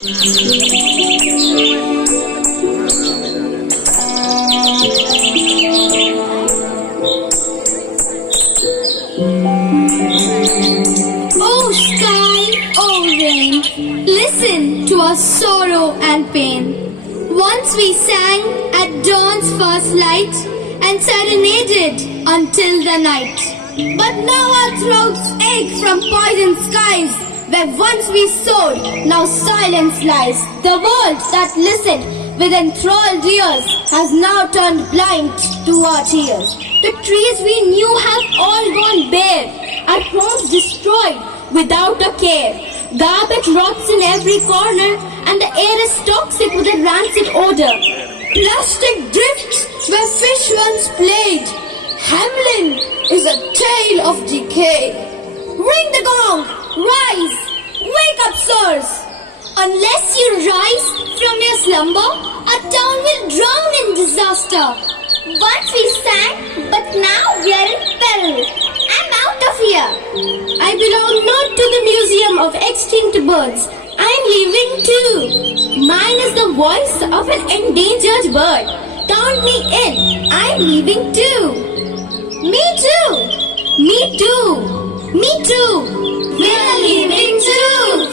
Oh sky, oh rain, listen to our sorrow and pain. Once we sang at dawn's first light and serenaded until the night. But now our throats ache from poisoned skies. Where once we soared, now silence lies. The world that listened with enthralled ears has now turned blind to our tears. The trees we knew have all gone bare, our homes destroyed without a care. Garbage rots in every corner and the air is toxic with a rancid odor. Plastic drifts where fish once played. Hamlin is a tale of decay. Ring the gong! Rise! Wake up, sirs! Unless you rise from your slumber, our town will drown in disaster. Once we sang, but now we are in peril. I'm out of here. I belong not to the Museum of Extinct Birds. I'm leaving too. Mine is the voice of an endangered bird. Count me in. I'm leaving too. Me too. Me too. Me too. We're leaving too.